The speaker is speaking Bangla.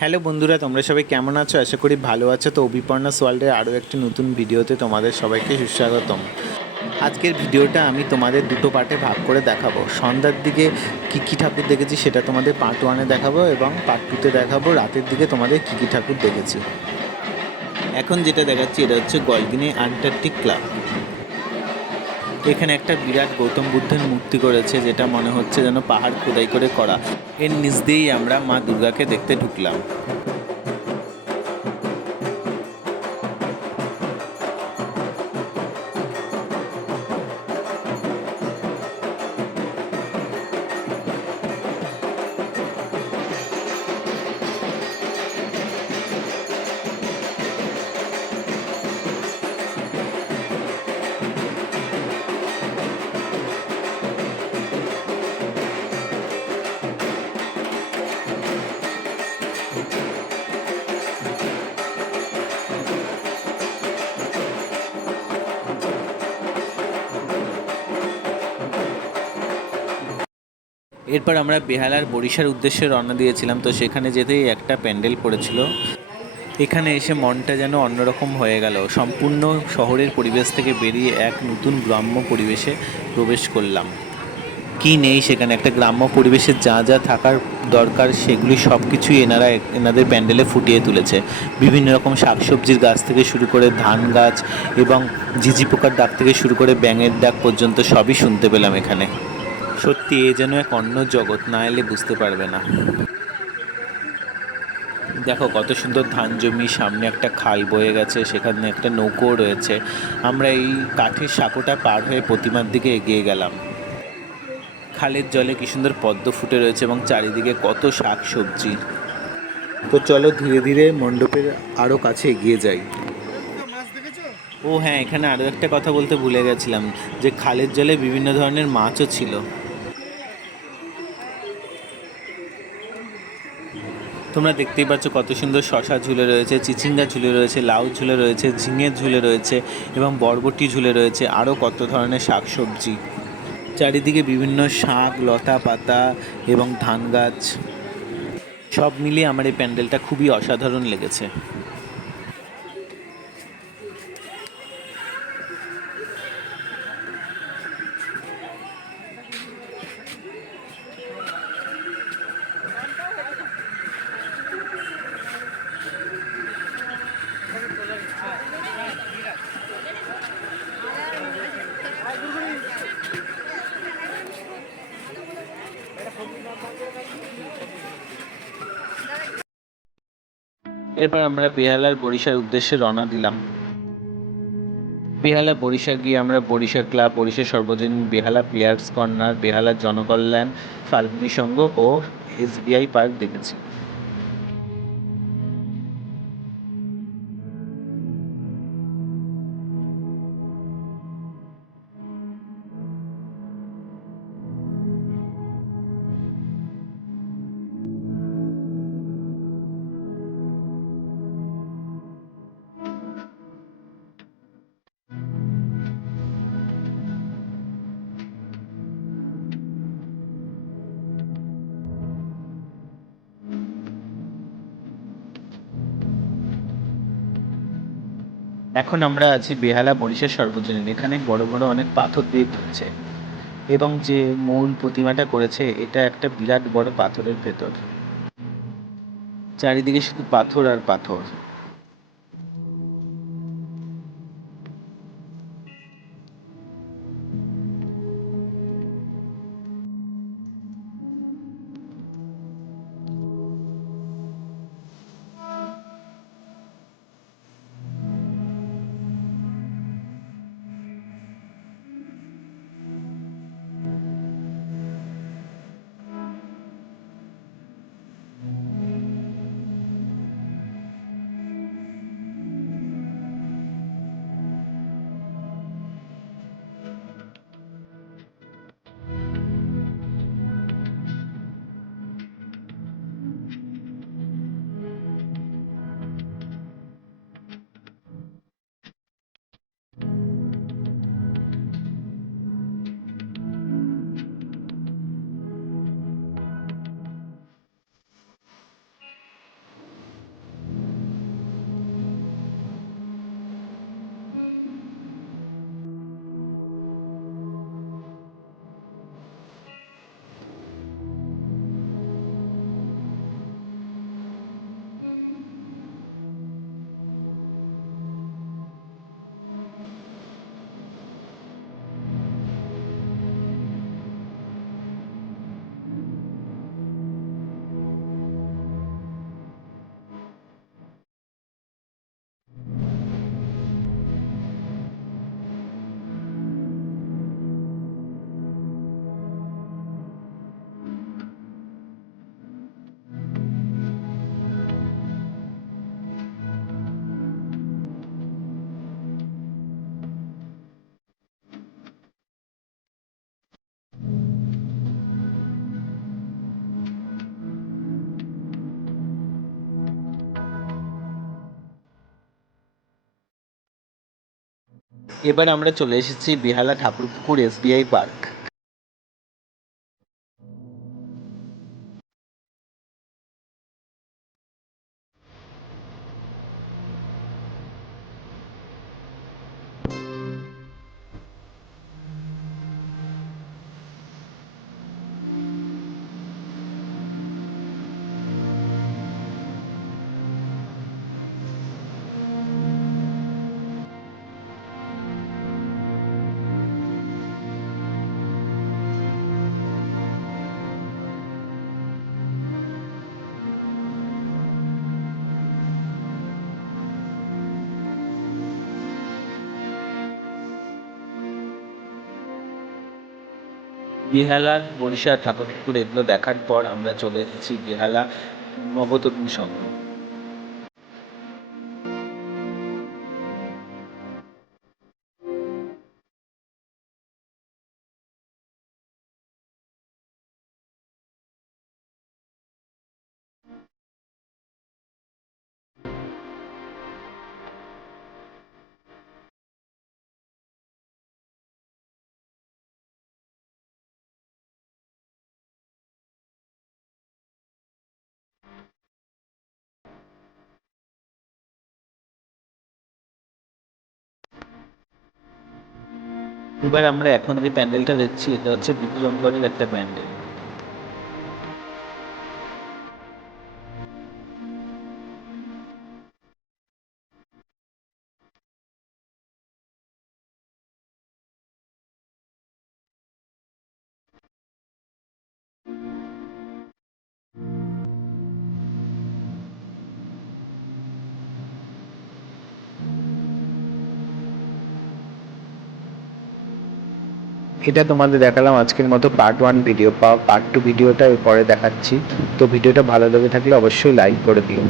হ্যালো বন্ধুরা, তোমরা সবাই কেমন আছো? আশা করি ভালো আছো। তো অভিপর্ণাস ওয়ার্ল্ডের আরও একটি নতুন ভিডিওতে তোমাদের সবাইকে সুস্বাগতম। আজকের ভিডিওটা আমি তোমাদের দুটো পার্টে ভাগ করে দেখাবো। সন্ধ্যার দিকে কী কী ঠাকুর দেখেছি সেটা তোমাদের পার্ট ওয়ানে দেখাবো, এবং পার্ট টুতে দেখাবো রাতের দিকে তোমাদের কী কী ঠাকুর দেখেছি। এখন যেটা দেখাচ্ছি এটা হচ্ছে গলগিনি আন্টার্কটিক ক্লাব। এখানে একটা বিরাট গৌতম বুদ্ধের মূর্তি করেছে, যেটা মনে হচ্ছে যেন পাহাড় খোদাই করে করা। এর নিচ দিয়েই আমরা মা দুর্গাকে দেখতে ঢুকলাম। এরপর আমরা বেহালার বরিশার উদ্দেশ্যে রওনা দিয়েছিলাম। তো সেখানে যেতেই একটা প্যান্ডেল পড়েছিল। এখানে এসে মনটা যেন অন্যরকম হয়ে গেল। সম্পূর্ণ শহরের পরিবেশ থেকে বেরিয়ে এক নতুন গ্রাম্য পরিবেশে প্রবেশ করলাম। কি নেই সেখানে, একটা গ্রাম্য পরিবেশে যা যা থাকার দরকার সেগুলি সব কিছুই এনাদের প্যান্ডেলে ফুটিয়ে তুলেছে। বিভিন্ন রকম শাকসবজির গাছ থেকে শুরু করে ধান গাছ এবং ঝিঝি পোকার ডাক থেকে শুরু করে ব্যাঙের ডাক পর্যন্ত সবই শুনতে পেলাম এখানে। সত্যি এ যেন এক অন্য জগৎ, না এলে বুঝতে পারবে না। দেখো কত সুন্দর ধান জমি, সামনে একটা খাল বয়ে গেছে, সেখানে একটা নৌকো রয়েছে। আমরা এই কাঠের সাঁকোটা পার হয়ে প্রতিমার দিকে এগিয়ে গেলাম। খালের জলে কি সুন্দর পদ্ম ফুটে রয়েছে এবং চারিদিকে কত শাক সবজি। তো চলো ধীরে ধীরে মণ্ডপের আরও কাছে এগিয়ে যাই। ও হ্যাঁ, এখানে আরও একটা কথা বলতে ভুলে গেছিলাম, যে খালের জলে বিভিন্ন ধরনের মাছও ছিল। তোমরা দেখতেই পাচ্ছ কত সুন্দর শশা ঝুলে রয়েছে, চিচিঙ্গা ঝুলে রয়েছে, লাউ ঝুলে রয়েছে, ঝিঙে ঝুলে রয়েছে এবং বরবটি ঝুলে রয়েছে, আরও কত ধরনের শাকসবজি। চারিদিকে বিভিন্ন শাক, লতা পাতা এবং ধান গাছ, সব মিলিয়ে আমার এই প্যান্ডেলটা খুবই অসাধারণ লেগেছে। এরপর আমরা বেহালার বরিশার উদ্দেশ্যে রওনা দিলাম। বেহালা বরিশা গিয়ে আমরা বরিশা ক্লাব, বরিশা সর্বজনীন, বেহালা প্লেয়ার্স কর্নার, বেহালা জনকল্যাণ, ফাল্গুনী সংঘ ও এসবিআই পার্ক দেখেছি। এখন আমরা আছি বেহালা বরিশার সর্বজনীন। এখানে বড় বড় অনেক পাথর দিয়ে তুলছে, এবং যে মূল প্রতিমাটা করেছে এটা একটা বিরাট বড় পাথরের ভেতর। চারিদিকে শুধু পাথর আর পাথর। এবার আমরা চলে এসেছি বেহালা ঠাকুরপুকুর SBI পার্ক। বেহালার বরিশাল ঠাকুরপুকুর এগুলো দেখার পর আমরা চলে এসেছি বেহালা নবতরুণ সংঘ। এবার আমরা এখন যে প্যান্ডেলটা দেখছি এটা হচ্ছে বিপু জঙ্গলের একটা প্যান্ডেল। এটা তোমাদের দেখালাম আজকের মতো পার্ট 1 ভিডিও। পার্ট 2 ভিডিওটা পরে দেখাচ্ছি। তো ভিডিওটা ভালো লেগে থাকলে অবশ্যই লাইক করে দিও।